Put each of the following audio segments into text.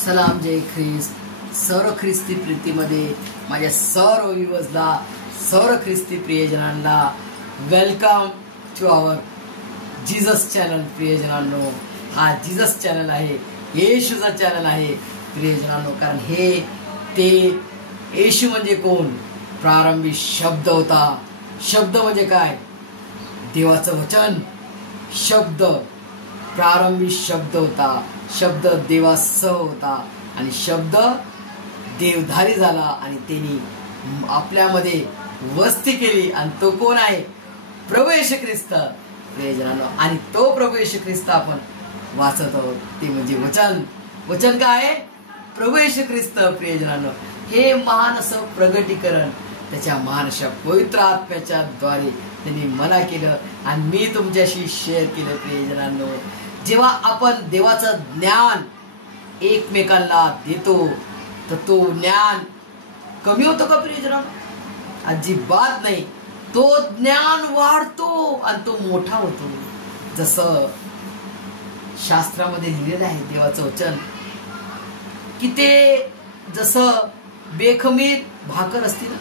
सलाम जय ख्रिस्त। सर्व ख्रिस्ती प्रीतीमध्ये माझ्या सर्व व्ह्यूअर्सला, सर्व ख्रिस्ती प्रियजनांना welcome to our Jesus channel. प्रियजनांनो, हा जीसस चॅनल आहे, येशूचा चॅनल आहे प्रियजनांनो। कारण हे ते येशू म्हणजे कोण? प्रारंभी शब्द होता। शब्द म्हणजे काय? देवाचं वचन। शब्द प्रारंभी शब्द होता, शब्द देवासह होता आणि शब्द देवधारी झाला आणि त्यांनी आपल्यामध्ये वस्ती केली। आणि तो कोण आहे? प्रभू येशू ख्रिस्त प्रियजनांनो। आणि तो प्रभू येशू ख्रिस्त आपण वाचत आहोत, ते म्हणजे वचन। वचन काय आहे? प्रभू येशू ख्रिस्त प्रियजनांनो। हे महान असं प्रगटीकरण त्याच्या महान अशा पवित्र आत्म्याच्या द्वारे त्यांनी मला केलं आणि मी तुमच्याशी शेअर केलं प्रियजनांनो। जेव्हा आपण देवाचं ज्ञान एकमेकांना देतो तर तो ज्ञान कमी होतो का प्रियजनांनो? अजिबात नाही। तो ज्ञान वाढतो आणि तो मोठा होतो। जसं शास्त्रामध्ये लिहिलेलं आहे देवाचं वचन की ते जसं बेखमीर भाकर असते ना,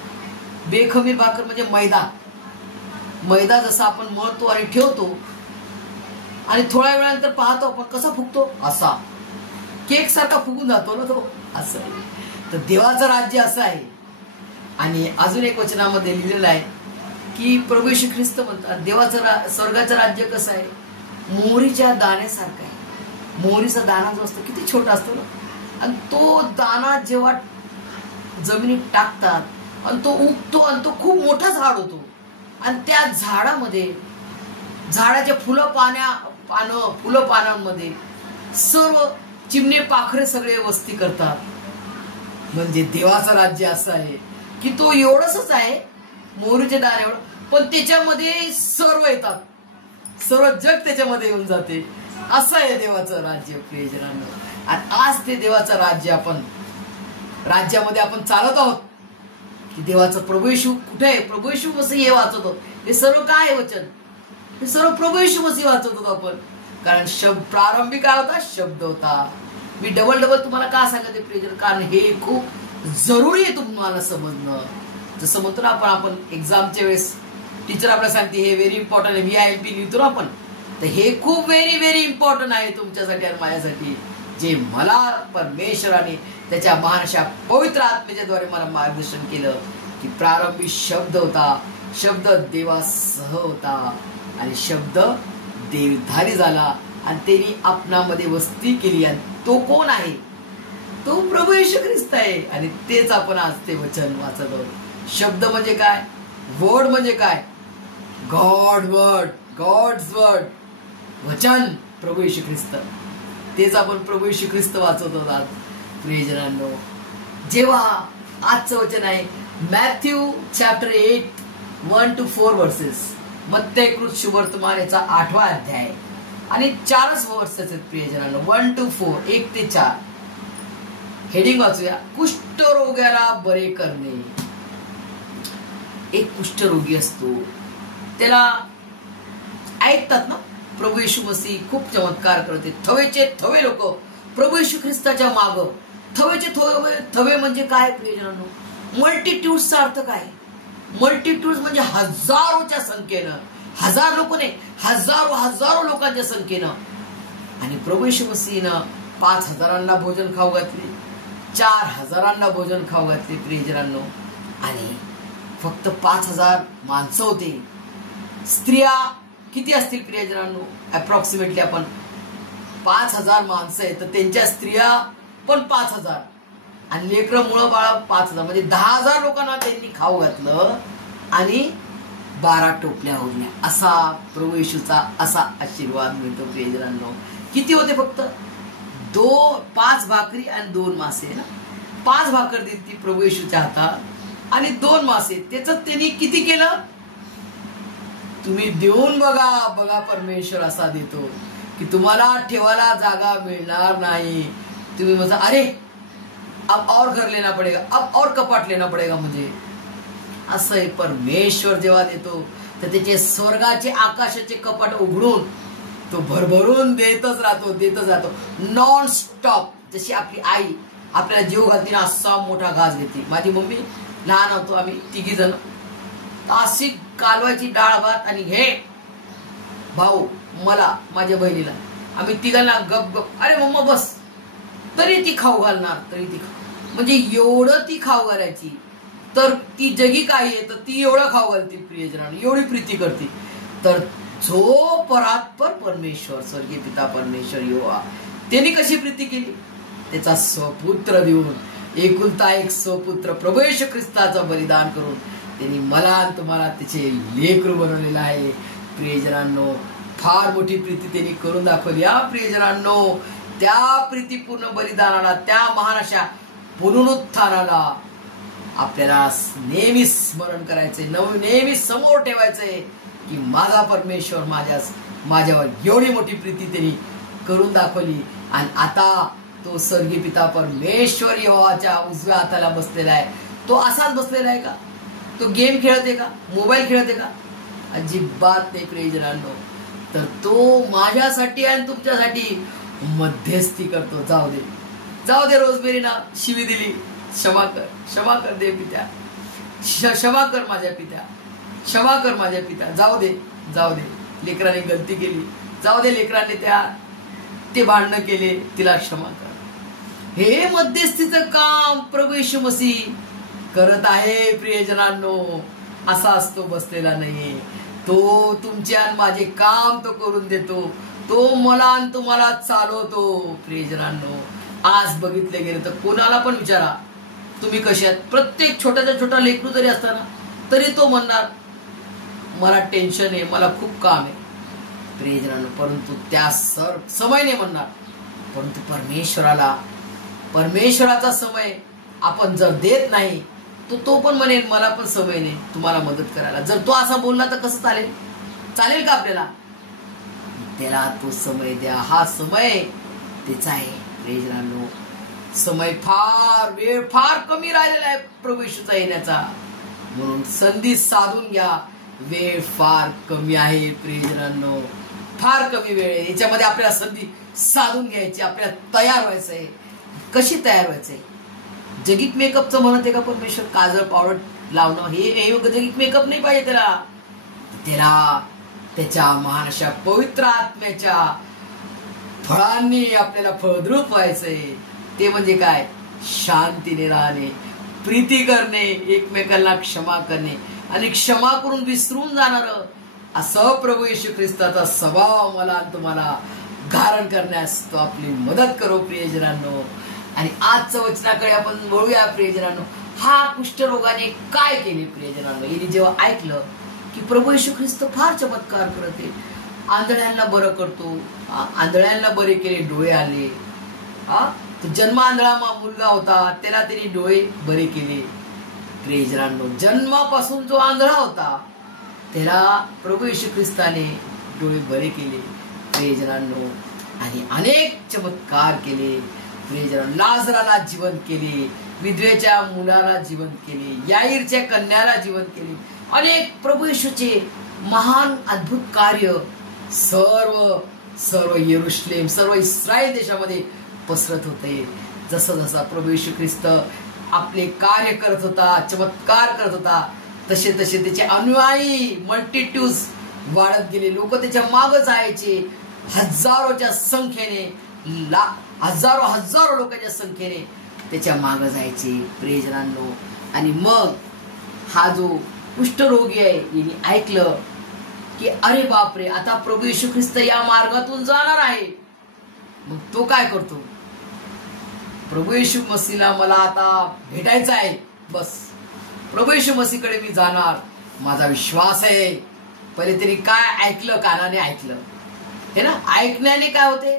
बेखमीर भाकर म्हणजे मैदा जसा आपण मळतो आणि ठेवतो आणि थोड्या वेळानंतर पाहतो आपण कसा फुगतो, असा केक सारखा फुगून जातो ना तो, असं आहे। तर देवाचं राज्य असं आहे। आणि अजून एक वचनामध्ये लिहिलेलं आहे की प्रभू येशू ख्रिस्त म्हणतात देवाचं स्वर्गाचं राज्य कसं आहे? मोहरीच्या दाण्यासारखं आहे। मोहरीचा दाणा जो असतो किती छोटा असतो ना, आणि तो दाणा जेव्हा जमिनीत टाकतात आणि तो उगतो आणि तो खूप मोठा झाड होतो आणि त्या झाडामध्ये झाडाच्या फुलं पानांमध्ये सर्व चिमणे पाखरे सगळे वस्ती करतात। म्हणजे देवाचं राज्य असं आहे की तो एवढंच आहे, मोहरीचे दाणे एवढं, पण त्याच्यामध्ये सर्व येतात, सर्व जग त्याच्यामध्ये येऊन जाते। असं आहे देवाचं राज्य प्रियजनांनो। आणि आज ते देवाचं राज्यामध्ये आपण चालत आहोत की देवाचं प्रभू येशू कुठे आहे? प्रभू येशू मसीह हे वाचतो। हे सर्व काय आहे वचन? हे सर्व प्रभू येशू मसीह वाचत होतो आपण। कारण प्रारंभी काय होता? शब्द होता। मी डबल तुम्हाला का सांगते प्रियजन? कारण हे खूप जरुरी आहे तुम्हाला समजणं। जसं म्हणतो ना आपण एक्झामच्या वेळेस टीचर आपल्याला सांगते हे व्हेरी इम्पॉर्टंट आहे, VIMP लिहितो ना आपण, तर हे खूप व्हेरी इम्पॉर्टंट आहे तुमच्यासाठी आणि माझ्यासाठी, जे मला परमेश्वराने त्याच्या महान अशा पवित्र आत्म्याच्या द्वारे मला मार्गदर्शन केलं की प्रारंभी शब्द होता, शब्द देवासह होता आणि शब्द देवधारी झाला आणि त्यांनी आपणामध्ये वस्ती केली। आणि तो कोण आहे? तो प्रभू येशू ख्रिस्त आहे। आणि तेच आपण आज ते वचन वाचत आहोत। शब्द म्हणजे काय? वर्ड म्हणजे काय? गॉड्स वर्ड, वचन प्रभू येशू ख्रिस्त। तेच आपण प्रभू येशू ख्रिस्त वाचत आहोत आज प्रियजनांनो। जेव्हा आजचं वचन आहे मॅथ्यू चॅप्टर 8 1 to 4 वर्सेस, मत्तेकृत शुभवर्तमान याचा 8वा अध्याय आणि 4च वर्सेस आहेत प्रियजनांनो, 1 to 4, 1 ते 4। हेडिंग वाचूया, कुष्ठरोग्याला बरे करणे। एक कुष्ठरोगी असतो, त्याला ऐकतात ना प्रभू येशू मसीह खूप चमत्कार करते। थवेचे थवे लोक प्रभू येशू ख्रिस्ताच्या माग, थवेचे थवे म्हणजे काय प्रियजनांनो? मल्टिट्यूड्सचा अर्थ काय? मल्टिट्यूड्स म्हणजे हजारोच्या संख्येनं, हजार लोक नाही, हजारो लोकांच्या संख्येनं। आणि प्रभू येशू मसीहनं 5,000 भोजन खाऊ घातले, 4,000 भोजन खाऊ घातले प्रियजनांनो। आणि फक्त 5,000 माणसं होते। स्त्रिया किती असतील प्रियजनांनो? अप्रॉक्सिमेटली आपण 5,000 माणसं आहेत तर त्यांच्या स्त्रिया पण 5,000 आणि लेकरं मुळं बाळा 5,000, म्हणजे 10,000 लोकांना त्यांनी खाऊ घातलं आणि 12 टोपल्या उरल्या। असा प्रभू येशूचा असा आशीर्वाद मिळतो प्रियजनांनो। किती होते? फक्त 5 भाकरी आणि 2 मासे ना। 5 भाकर दिली प्रभू येशूच्या हातात आणि 2 मासे। त्याच त्यांनी किती केलं? तुम्ही देऊन बघा परमेश्वर असा देतो की तुम्हाला ठेवायला जागा मिळणार नाही। तुम्ही म्हणता अरे अब और घर लेना पडेगा, अब और कपाट लेना पडेगा, म्हणजे असं आहे। परमेश्वर जेव्हा देतो तर त्याचे स्वर्गाचे आकाशाचे कपाट उघडून तो भरभरून देतच राहतो, नॉन स्टॉप। जशी आपली आई आपल्याला जीव घालते ना असा मोठा घास घेते. माझी मम्मी लहान होतो आम्ही 3 जण, अशी कालवाची डाळ भात आणि हे भाऊ मला माझ्या बहिणीला आम्ही 3घांना गप गप अरे मम्मा बस, तरी ती खाऊ घालणार, तरी ती म्हणजे एवढं ती खाऊ घालायची. तर ती जगी काय आहे तर ती एवढं खाऊ घालते प्रियजनांनो, एवढी प्रीती करते. तर जो परात्पर परमेश्वर स्वर्गीय पिता परमेश्वर योवा त्यांनी कशी प्रीती केली, त्याचा स्वपुत्र देऊन, एकुलता एक स्वपुत्र प्रभू येशू ख्रिस्ताचं बलिदान करून त्यांनी मला आणि तुम्हाला त्याचे लेकरू बनवलेलं आहे. प्रियजनांनो फार मोठी प्रीती त्यांनी करून दाखवली. या प्रियजनांनो त्या प्रीतीपूर्ण बलिदानाला, त्या महान अशा पुनरुत्थानाला आपल्याला नेहमी स्मरण करायचंय, नेहमी समोर ठेवायचंय की माझा परमेश्वर माझ्यावर एवढी मोठी प्रीती त्यांनी करून दाखवली. आणि आता तो स्वर्गीय पिता परमेश्वर यहोवाच्या उजव्या हाताला बसलेला आहे. तो असाच बसलेला आहे का? तो गेम खेळते का? मोबाईल खेळते का? अजिबात नाही प्रियजनांनो. तर तो माझ्यासाठी आणि तुमच्यासाठी मध्यस्थी करतो. जाऊ दे रोजमेरीना शिवी दिली, क्षमा कर दे पित्या, क्षमा कर माझ्या पित्या, क्षमा कर माझ्या पित्या. जाऊ दे लेकराने गलती केली, जाऊ दे लेकराने ते भांडणं केले, तिला क्षमा कर. हे मध्यस्थीचं काम प्रभू येशू मसीह करत आहे प्रियजनांनो. असा असतो बसलेला नाही. तो तुमचे आणि माझे काम तो करून देतो. तो मला आणि तुम्हाला चालवतो प्रियजनांनो. आज बघितले गेले तर कोणाला पण विचारा तुम्ही कसे आहात, प्रत्येक छोटा लेकरू जरी असताना तरी तो म्हणणार मला टेन्शन आहे, मला खूप काम आहे प्रियजनांनो. परंतु त्या समयने म्हणणार, परंतु परमेश्वराचा समय आपण जर देत नाही तो पण म्हणेल मला पण समय नाही तुम्हाला मदत करायला. जर तो असा बोलला तर कसं चालेल का आपल्याला? त्याला तो समय द्या. हा समय त्याचा आहे प्रियजनांनो. समय वेळ फार कमी राहिलेला आहे प्रभू येशूचा येण्याचा, म्हणून संधी साधून घ्या. वेळ फार कमी आहे प्रियजनांनो, फार कमी वेळ आहे. याच्यामध्ये आपल्याला संधी साधून घ्यायची, आपल्याला तयार व्हायचंय. कशी तयार व्हायचंय? जगिक मेकअपचं म्हणत आहे का परमेश्वर? काजळ पावडर लावणं हे जगिक मेकअप नाही पाहिजे. त्याला त्याच्या महान अशा पवित्र आत्म्याच्या फळांनी आपल्याला फळद्रूप व्हायचंय. ते म्हणजे काय? शांतीने राहणे, प्रीती करणे, एकमेकांना क्षमा करणे आणि क्षमा करून विसरून जाणार असं प्रभू येशू ख्रिस्ताचा स्वभाव मला तुम्हाला धारण करण्यास तो आपली मदत करो प्रियजनांनो. आणि आजच्या वचनाकडे आपण वळूया प्रियजनांनो. हा कुष्ठरोगाने काय केले प्रियजनांनो? यांनी जेव्हा ऐकलं की प्रभू येशू ख्रिस्त फार चमत्कार करते, आंधळ्यांना बरं करतो, आंधळ्यांना बरे केले, डोळे आले. तो जन्म आंधळा मुलगा होता, त्याला त्यांनी डोळे बरे केले प्रियजनांनो. जन्मापासून जो आंधळा होता त्याला प्रभू येशू ख्रिस्ताने डोळे बरे केले प्रियजनांनो. आणि अनेक चमत्कार केले प्रियजनांनो. लाजराला जिवंत केले, विधवेच्या मुलाला जिवंत केले, याईरच्या कन्याला जिवंत केले. अनेक प्रभू येशूचे महान अद्भुत कार्य सर्व येरुशलेम, सर्व इस्रायल देशामध्ये पसरत होते. जसा प्रभू येशू ख्रिस्त आपले कार्य करत होता, चमत्कार करत होता, तसे त्याचे अनुयायी मल्टिट्यूड्स वाढत गेले. लोक त्याच्या मागे जायचे हजारोच्या संख्येने, हजारो लोकांच्या संख्येने त्याच्या मागे जायचे प्रियजनांनो. आणि मग हा जो कुष्ठरोगी आहे यांनी ऐकलं की अरे बापरे, आता प्रभू येशू ख्रिस्त या मार्गातून जाणार आहे. मग तो काय करतो? प्रभू येशू मसीहला मला आता भेटायचं आहे, बस प्रभू येशू मसीहकडे मी जाणार, माझा विश्वास आहे. पहिले तरी काय ऐकलं? कानाने ऐकलं हे ना. ऐकण्याने काय होते?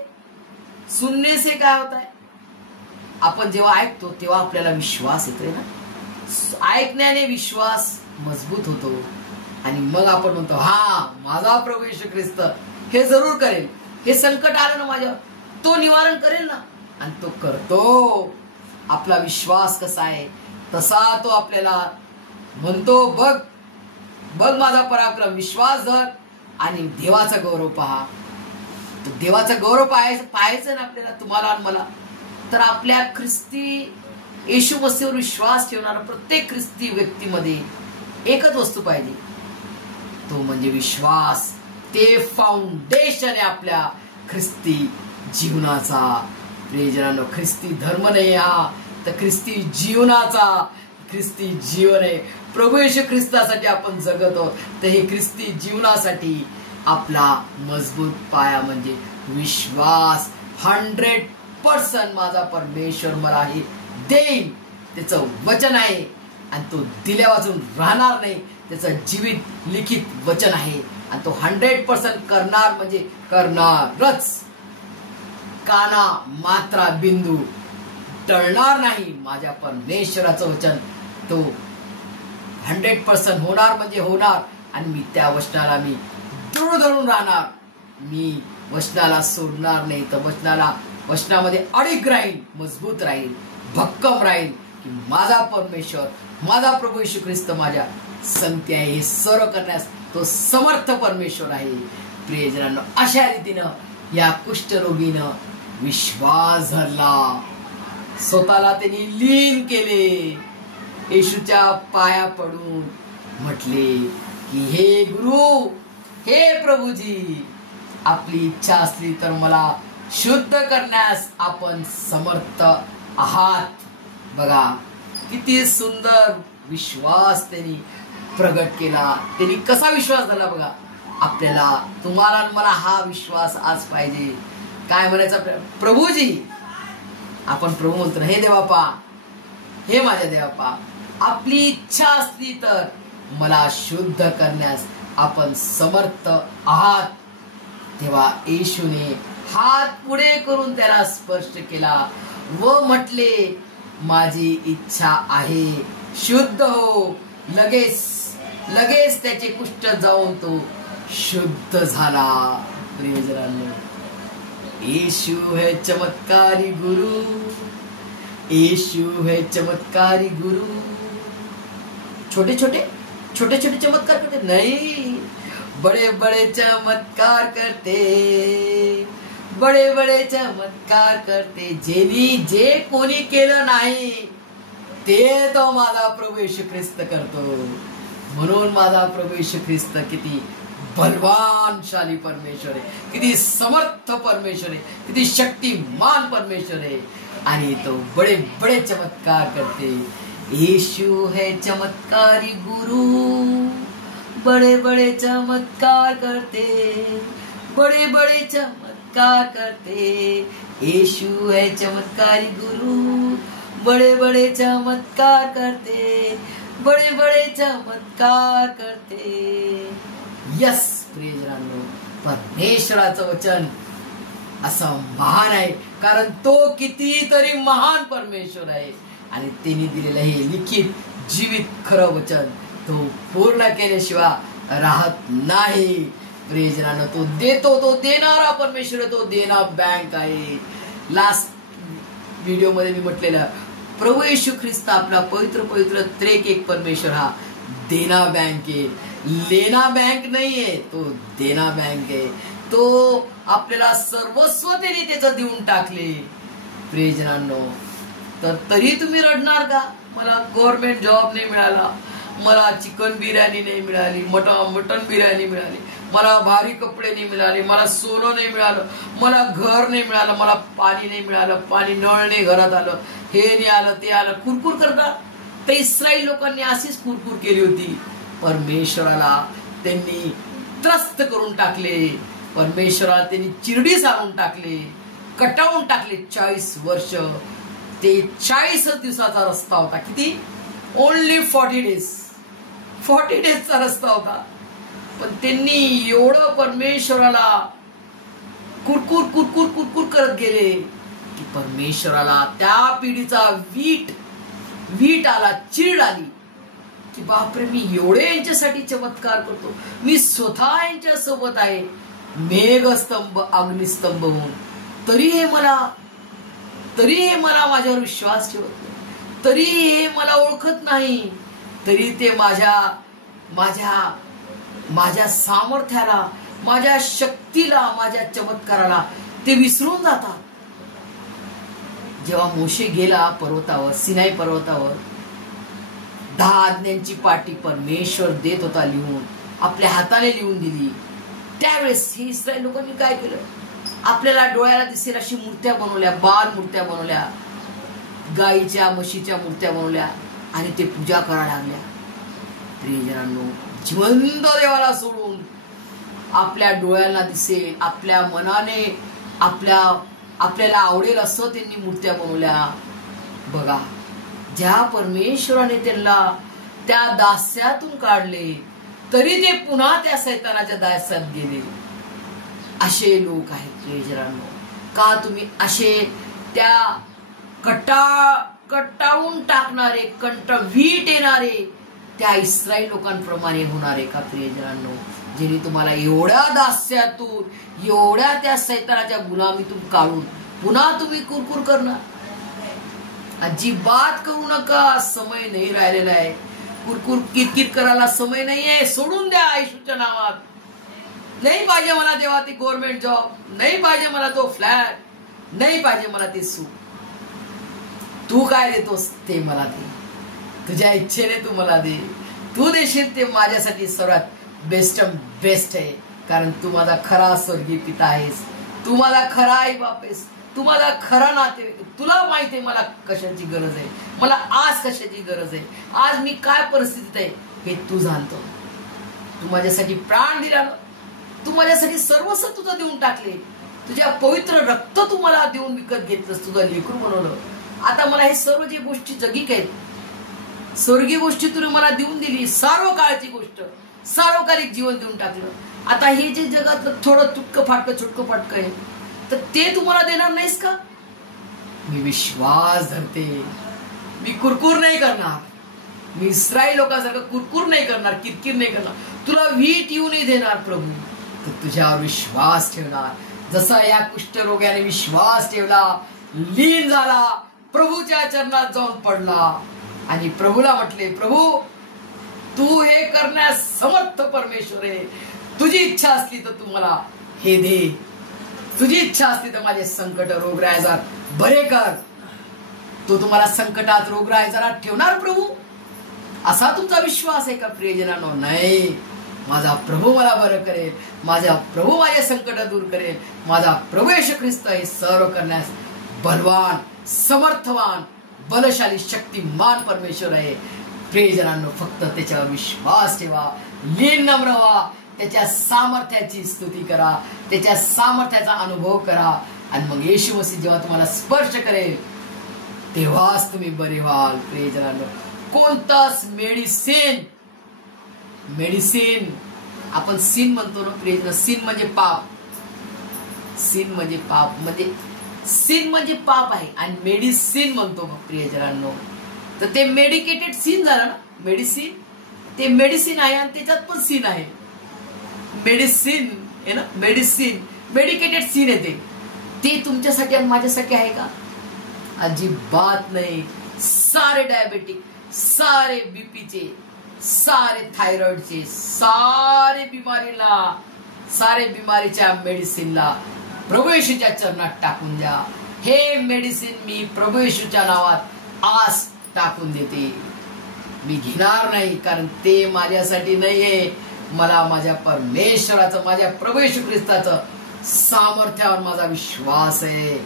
सुनने से काय होत आहे? आपण जेव्हा ऐकतो तेव्हा आपल्याला विश्वास येतोय ना. ऐकण्याने विश्वास मजबूत होतो आणि मग आपण म्हणतो हा माझा प्रभू येशू ख्रिस्त हे जरूर करेल, हे संकट आलं ना माझ्यावर तो निवारण करेल ना. आणि तो करतो. आपला विश्वास कसा आहे तसा तो आपल्याला म्हणतो बघ माझा पराक्रम, विश्वास धर आणि देवाचा गौरव पहा. तो देवाचा गौरव पाहायचं ना आपल्याला, तुम्हाला आणि मला. तर आपल्या ख्रिस्ती येशू मसीहवर विश्वास ठेवणारा प्रत्येक ख्रिस्ती व्यक्तीमध्ये एकच वस्तू पाहिजे, तो म्हणजे विश्वास. ते फाउंडेशन आहे आपल्या ख्रिस्ती जीवनाचा. प्रियजनांनो, ख्रिस्ती धर्म नाही हा, तर ख्रिस्ती जीवनाचा ख्रिस्ती जीवन आहे. प्रभू येशू ख्रिस्तासाठी आपण जगत आहोत, तर हे ख्रिस्ती जीवनासाठी आपला मजबूत पाया म्हणजे विश्वास. 100% माझा परमेश्वर मला हे देईन, त्याचं वचन आहे आणि तो दिल्या वाचून राहणार नाही, त्याचं जीवित लिखित वचन आहे आणि तो 100% करणार म्हणजे करणारच. काना मात्रा बिंदू टळणार नाही. माझ्या परमेश्वराचं वचन तो 100% होणार म्हणजे होणार आणि मी त्या वचनाला मी दृढ धरून राहणार. मी वचनाला सोडणार नाही, तर वचनामध्ये अडीक राहील, मजबूत राहील, भक्कम राहील की माझा परमेश्वर, माझा प्रभू येशू ख्रिस्त माझ्या संगती आहे. हे सर्व करण्यास तो समर्थ परमेश्वर आहे. प्रियजनांनो, अशा रीतीनं या कुष्ठरोगीनं विश्वास धरला, स्वतःला त्यांनी लीन केले, येशूच्या पाया पडून म्हटले की हे गुरु, हे प्रभूजी, आपली इच्छा असली तर मला शुद्ध करण्यास आपण समर्थ आहात. बघा किती सुंदर विश्वास त्यांनी प्रगट केला. त्यांनी कसा विश्वास झाला बघा. आपल्याला, तुम्हाला मला हा विश्वास आज पाहिजे. काय म्हणायचं आपल्याला? प्रभूजी, आपण प्रभू म्हणतो, हे देवापा, हे माझ्या देवापा, आपली इच्छा असली तर मला शुद्ध करण्यास आपण समर्थ आहात. तेव्हा येशूने हात पुढे करून त्याला स्पर्श केला व म्हटले, माझी इच्छा आहे, शुद्ध हो. लगेच त्याचे कुष्ठ जाऊन तो शुद्ध झाला. प्रियजनांनो, येशू है चमत्कारी गुरु, येशू है चमत्कारी गुरु. छोटे छोटे चमत्कार करते नहीं, बड़े बड़े चमत्कार करते, बड़े बड़े चमत्कार करते. जे कोणी केलं नाही ते तो माझा प्रभू येशू ख्रिस्त करतो. म्हणून माझा प्रभू येशू ख्रिस्त किती बलवानशाली परमेश्वर आहे, किती समर्थ परमेश्वर आहे, किती शक्तिमान परमेश्वर आहे आणि तो बड़े बड़े चमत्कार करते. येशू है चमत्कारी गुरु, बड़े बड़े चमत्कार करते, बड़े बड़े चमत्कार करते. येशू है चमत्कारी गुरु, बड़े बड़े चमत्कार करते, बड़े बड़े चमत्कार करते. यस प्रियजनांनो, परमेश्वराचं वचन असं महान आहे, कारण तो कितीतरी महान परमेश्वर आहे आणि त्यांनी दिलेलं हे लिखित जीवित खरं वचन तो पूर्ण केल्याशिवाय राहत नाही. प्रियजनांनो, तो देतो, तो देणारा परमेश्वर, तो देना बँक आहे. लास्ट व्हिडिओ मध्ये मी म्हटलेलं, प्रभू येशू ख्रिस्त आपला पवित्र पवित्र त्रेक एक परमेश्वर हा देना बँक आहे, लेना बँक नाहीये, तो देना बँक आहे. तो आपल्याला सर्वस्व त्याने त्याचं देऊन टाकले. प्रियजनांनो, तर तरी तुम्ही रडणार का? मला गव्हर्नमेंट जॉब नाही मिळाला, मला चिकन बिर्याणी नाही मिळाली, मटन बिर्याणी मिळाली, मला भारी कपडे नाही मिळाले, मला सोनं नाही मिळालं, मला घर नाही मिळालं, मला पाणी नाही मिळालं, पाणी नळ नाही घरात आलं, हे नाही आलं, ते आलं. कुरकुर करता. तर इस्रायल लोकांनी अशीच कुरकुर केली होती. परमेश्वराला त्यांनी त्रस्त करून टाकले, परमेश्वराला त्यांनी चिरडीस आणून टाकले, कटावून टाकले. 40 वर्ष, ते 40 दिवसाचा रस्ता होता. किती? ओनली 40 डेज, 40 डेजचा रस्ता होता. पण त्यांनी एवढं परमेश्वराला कुरकुर कुरकुर कुरकुर करत गेले की परमेश्वराला त्या पिढीचा वीट आला, चीड आली की बापरे, मी एवढे यांच्यासाठी चमत्कार करतो, मी स्वतः यांच्या सोबत आहे, मेघस्तंभ अग्निस्तंभ होऊन, तरी हे मला माझ्यावर विश्वास ठेवत नाही, तरी हे मला ओळखत नाही, तरी ते माझ्या सामर्थ्याला, माझ्या शक्तीला, माझ्या चमत्काराला ते विसरून जातात. जेव्हा मोशे गेला पर्वतावर, सिनाई पर्वतावर, 10 आज्ञांची पाटी परमेश्वर देत होता लिहून, आपल्या हाताने लिहून दिली. त्यावेळेस हे इस्रायल लोकांनी काय केलं? आपल्याला डोळ्याला दिसेल अशी मूर्त्या बनवल्या, बाल मूर्त्या बनवल्या, गाईच्या म्हशीच्या मूर्त्या बनवल्या आणि ते पूजा करायला लागल्या. प्रियजनांनो, जिवंत देवाला सोडून आपल्या डोळ्याला दिसेल, आपल्या मनाने आपल्याला आवडेल असं त्यांनी मूर्त्या बनवल्या. बघा, ज्या परमेश्वराने त्यांना त्या दास्यातून काढले तरी ते पुन्हा त्या सैतानाच्या दास्यात गेले. असे लोक आहेत प्रियजनांनो. का तुम्ही असे त्या कटाळून टाकणारे, कंटवीट येणारे त्या इस्रायल लोकांप्रमाणे होणारे का प्रियजनांनो? जिने तुम्हाला एवढ्या दास्यातून, एवढ्या त्या सैतानाच्या गुलामीतून काढून पुन्हा तुम्ही कुरकुर करणार? अजिबात करू नका. समय नाही राहिलेला आहे. कुरकुर किरकिर करायला समय नाहीये. सोडून द्या येशूच्या नावात. नाही पाहिजे मला देवा ती गव्हर्नमेंट जॉब, नाही पाहिजे मला तो फ्लॅट, नाही पाहिजे मला ते सुख. तू काय देतोस ते मला दे. तुझ्या इच्छेने तू मला दे. तू देशील ते माझ्यासाठी सर्वात बेस्ट आहे. कारण तू माझा खरा स्वर्गीय पिता आहेस. तू माझा खरा आई बाप आहेस. तू माझा खरा नाते. तुला माहिती आहे मला कशाची गरज आहे, मला आज कशाची गरज आहे, आज मी काय परिस्थितीत आहे हे तू जाणतो. तू माझ्यासाठी प्राण दिला, तू माझ्यासाठी सर्वस्व तुझं देऊन टाकले. तुझ्या पवित्र रक्त तू मला देऊन विकत घेतलंस, तुझं लेकरू बनवलं. आता मला हे सर्व जे गोष्टी जगिक आहेत, स्वर्गीय गोष्टी तुला मला देऊन दिली. सार्वकाळची गोष्ट, सार्वकालिक जीवन देऊन टाकलं. आता हे जे जगातलं थोडं तुटकं फाटकं छुटकं फाटकं आहे तर ते तुम्हाला देणार नाहीस का? मी विश्वास धरते. मी कुरकुर नाही करणार. मी इस्रायल लोकांसारखं कुरकुर नाही करणार, किरकिर नाही करणार. तुला वीट येऊ नाही देणार प्रभू. तर तुझ्यावर विश्वास ठेवणार. जसा या कुष्ठरोग्याने विश्वास ठेवला, लीन झाला, प्रभूच्या चरणात जाऊन पडला आणि प्रभूला म्हटले, प्रभू तू हे करण्यास समर्थ परमेश्वर आहे. तुझी इच्छा असली तर तू मला हे दे. तुझी इच्छा असली तर माझे संकट रोगराई आजार बरे कर. तो तुम्हाला संकटात रोगराई आजारात ठेवणार प्रभू? असा तुमचा विश्वास आहे का प्रियजनांनो? नाही. माझा प्रभू मला बरं करेल. माझा प्रभू माझे संकट दूर करेल. माझा प्रभू येशू ख्रिस्त हे सर्व करण्यास बलवान, समर्थवान, बलशाली, शक्तिमान परमेश्वर आहे. प्रियजनांनो, फक्त त्याच्यावर विश्वास ठेवा, लीन नम्र व्हा, त्याच्या सामर्थ्याची स्तुती करा, त्याच्या सामर्थ्याचा अनुभव करा आणि मग येशू मसीह जेव्हा तुम्हाला स्पर्श करेल तेव्हाच तुम्ही बरे व्हाल. प्रियजनांनो, कोणताच मेडिसिन आपण सीन म्हणतो ना प्रियजन, सीन म्हणजे पाप. सीन म्हणजे पाप, म्हणजे सीन म्हणजे पाप आहे आणि मेडिसिन म्हणतो मग प्रियजनांनो. तर ते मेडिकेटेड सीन झालं ना. मेडिसिन ते मेडिसिन आहे आणि त्याच्यात पण सीन आहे. मेडिसिन आहे ना, मेडिसिन मेडिकेटेड सीन येते. ते तुमच्यासाठी आणि माझ्यासाठी आहे का? अजिबात नाही. सारे डायबेटिक, सारे बीपीचे, सारे थायरॉइडचे, सारे बिमारीच्या मेडिसिनला प्रभू येशूच्या चरणात टाकून द्या. हे मेडिसिन मी प्रभू येशूच्या नावात आज टाकून देते. मी घेणार नाही, कारण ते माझ्यासाठी नाहीये. मला माझ्या परमेश्वराचं, माझ्या प्रभू येशू ख्रिस्ताचं सामर्थ्यावर माझा विश्वास आहे.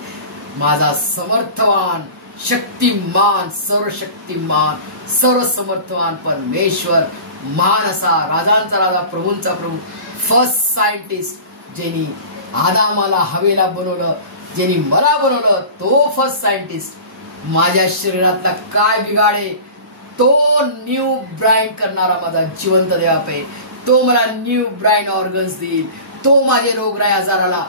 माझा समर्थवान, शक्तिमान, सर्वशक्तिमान, सर्वसमर्थवान परमेश्वर, महान असा, राजांचा राजा, प्रभूंचा प्रभू, फर्स्ट सायंटिस्ट, ज्यांनी आदामाला हवेला बनवलं, ज्यांनी मला बनवलं, तो फर्स्ट सायंटिस्ट. माझ्या शरीरातला काय बिघाडे तो न्यू ब्राईन करणारा माझा जिवंत देव आहे. तो मला न्यू ब्राईन ऑर्गन्स देईल. तो माझे रोगराई आजाराला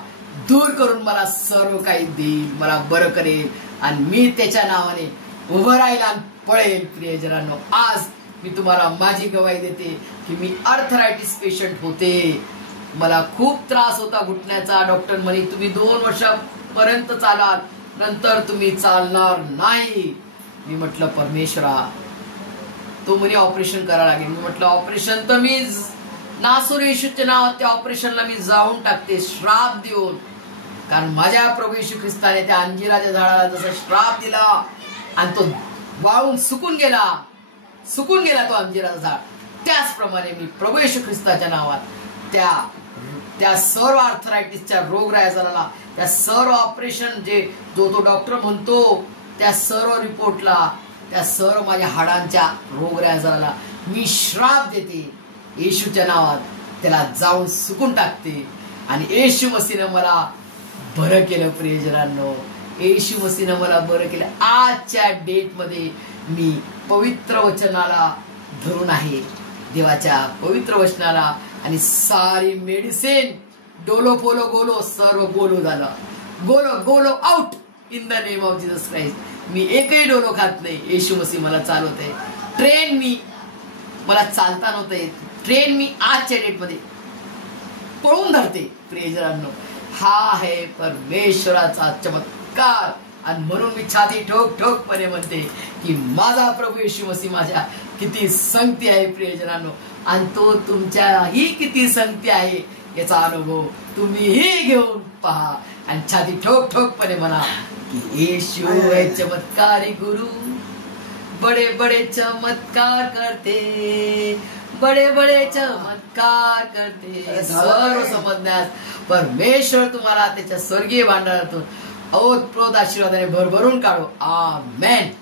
दूर करून मला सर्व काही देईल, मला बरं करेल आणि मी त्याच्या नावाने उभं राहील आणि पळेल. प्रियजनांनो, आज मी तुम्हाला माझी गवाही देते की मी आर्थरायटिस पेशंट होते. मला खूप त्रास होता घुटण्याचा. डॉक्टर म्हणे तुम्ही 2 वर्षापर्यंत चालाल, नंतर तुम्ही चालणार नाही. मी म्हटलं परमेश्वरा, तो म्हणे ऑपरेशन करावं लागेल. मी म्हटलं ऑपरेशन तर मी नासोर येशूच्या नावात त्या ऑपरेशनला मी जाऊन टाकते, श्राप देऊन. कारण माझ्या प्रभू येशू ख्रिस्ताने त्या अंजिराच्या झाडाला जसा श्राप दिला आणि तो वाळून सुकून गेला तो अंजिराचा झाड, त्याचप्रमाणे मी प्रभू येशू ख्रिस्ताच्या नावात त्या सर्व आर्थरायटिसच्या रोगराईला, त्या सर्व ऑपरेशन जो तो डॉक्टर म्हणतो, त्या सर्व रिपोर्टला, त्या सर्व माझ्या हाडांच्या रोगराईला मी श्राप देते येशूच्या नावात. त्याला जाऊन सुकून टाकते. आणि येशू मसीहनं मला बरं केलं. प्रियजनांनो, येशू मसीहनं मला बरं केलं. आजच्या डेट मध्ये मी पवित्र वचनाला धरून आहे, देवाच्या पवित्र वचनाला. आणि सारी मेडिसिन डोलो पोलो गोलो सर्व गोलो झालं. गोलो out in the name of Jesus Christ. मी एकही डोलो खात नाही. येशू मसीह मला चालवते. ट्रेन मला चालता नव्हतं येत. ट्रेन मी आजच्या डेट मध्ये पळून धरते. प्रियजनांनो, हा आहे परमेश्वराचा चमत्कार. आणि म्हणून मी छाती ठोकपणे म्हणते की माझा प्रभू येशू मसीह माझ्या किती संगती आहे. प्रियजनांनो, आणि तो तुमच्याही किती संगती आहे याचा अनुभव तुम्हीही घेऊन पहा. आणि छाती ठोकपणे म्हणा की येशू है चमत्कारी गुरु, बड़े बड़े चमत्कार करते, बड़े बड़े चमत्कार करते. सर्व समजण्यास परमेश्वर तुम्हाला त्याच्या स्वर्गीय भांडारातून ओतप्रोत आशीर्वादाने भरभरून काढो. आमेन.